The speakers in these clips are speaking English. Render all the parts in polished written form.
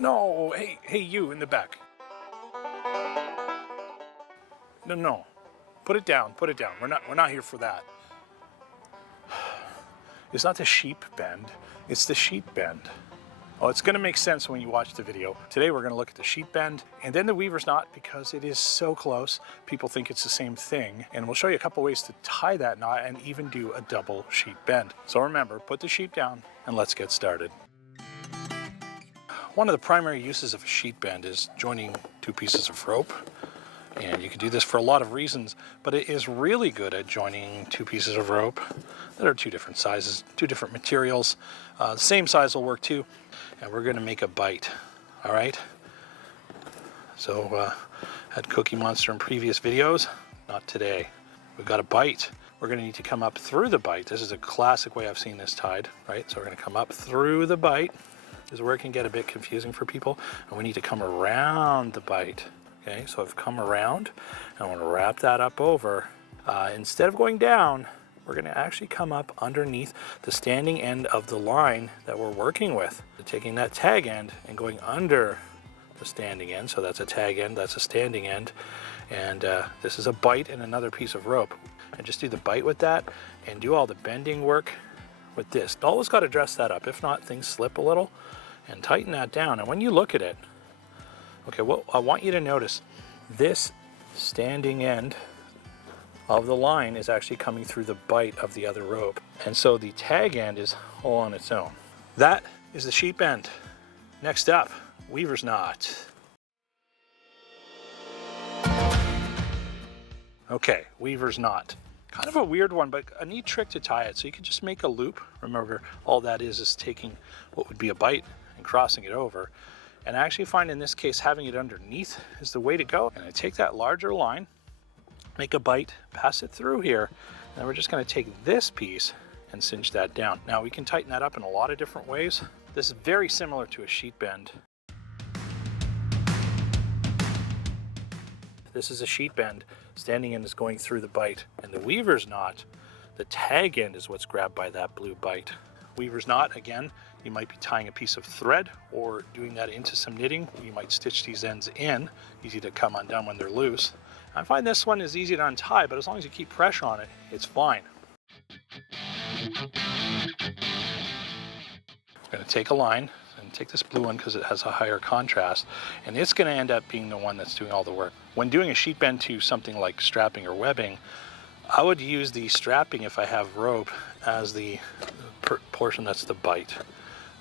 No, hey, you in the back. No. Put it down. We're not here for that. It's not the sheep bend, it's the sheep bend. Oh, it's gonna make sense when you watch the video. Today we're gonna look at the sheep bend and then the weaver's knot because it is so close. People think it's the same thing. And we'll show you a couple ways to tie that knot and even do a double sheep bend. So remember, put the sheep down and let's get started. One of the primary uses of a sheep bend is joining two pieces of rope. And you can do this for a lot of reasons, but it is really good at joining two pieces of rope that are two different sizes, two different materials. The same size will work too. And we're gonna make a bite, all right? So, had Cookie Monster in previous videos, not today. We've got a bite. We're gonna need to come up through the bite. This is a classic way I've seen this tied, right? So we're gonna come up through the bite. This is where it can get a bit confusing for people. And we need to come around the bite. Okay, so I've come around and I want to wrap that up over. Instead of going down, we're going to actually come up underneath the standing end of the line that we're working with. So taking that tag end and going under the standing end. So that's a tag end, that's a standing end. And this is a bite and another piece of rope. And just do the bite with that and do all the bending work with this. Always got to dress that up. If not, things slip a little. And tighten that down. And when you look at it, okay, well, I want you to notice this standing end of the line is actually coming through the bite of the other rope. And so the tag end is all on its own. That is the sheep end. Next up, weaver's knot. Okay, weaver's knot. Kind of a weird one, but a neat trick to tie it. So you can just make a loop. Remember, all that is taking what would be a bite and crossing it over. And I actually find in this case having it underneath is the way to go. And I take that larger line, make a bite, pass it through here, and then we're just going to take this piece and cinch that down. Now we can tighten that up in a lot of different ways. This is very similar to a sheep bend. This is a sheep bend. Standing end is going through the bite. And the weaver's knot, the tag end is what's grabbed by that blue bite. Weaver's knot, again, you might be tying a piece of thread or doing that into some knitting. You might stitch these ends in, easy to come undone when they're loose. I find this one is easy to untie, but as long as you keep pressure on it, it's fine. I'm going to take a line and take this blue one because it has a higher contrast, and it's going to end up being the one that's doing all the work. When doing a sheep bend to something like strapping or webbing, I would use the strapping, if I have rope, as the portion that's the bite.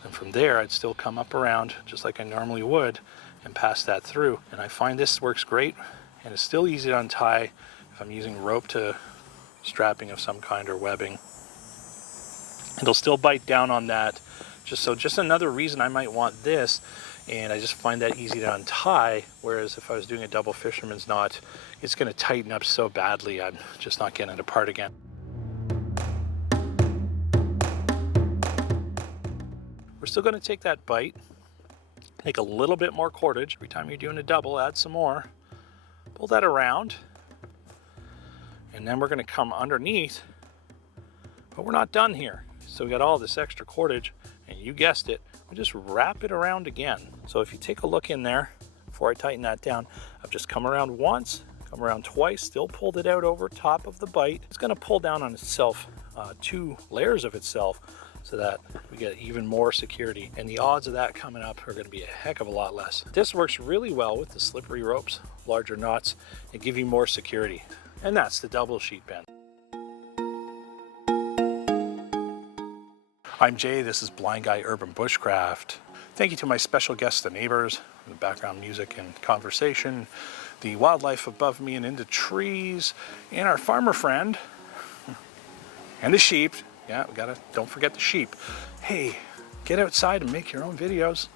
And from there, I'd still come up around just like I normally would and pass that through. And I find this works great, and it's still easy to untie if I'm using rope to strapping of some kind or webbing. It'll still bite down on that. Just another reason I might want this, and I just find that easy to untie, whereas if I was doing a double fisherman's knot, it's going to tighten up so badly I'm just not getting it apart again. We're still going to take that bite, make a little bit more cordage. Every time you're doing a double, add some more. Pull that around, and then we're going to come underneath, but we're not done here. So we got all this extra cordage, and you guessed it, we just wrap it around again. So if you take a look in there, before I tighten that down, I've just come around once, come around twice, still pulled it out over top of the bite. It's going to pull down on itself, two layers of itself, so that we get even more security, and the odds of that coming up are going to be a heck of a lot less. This works really well with the slippery ropes, larger knots, and give you more security. And that's the double sheep bend. I'm Jay, this is BlindGuy Urban Bushcraft. Thank you to my special guests, the neighbors, the background music and conversation, the wildlife above me and in the trees, and our farmer friend, and the sheep. Yeah, don't forget the sheep. Hey, get outside and make your own videos.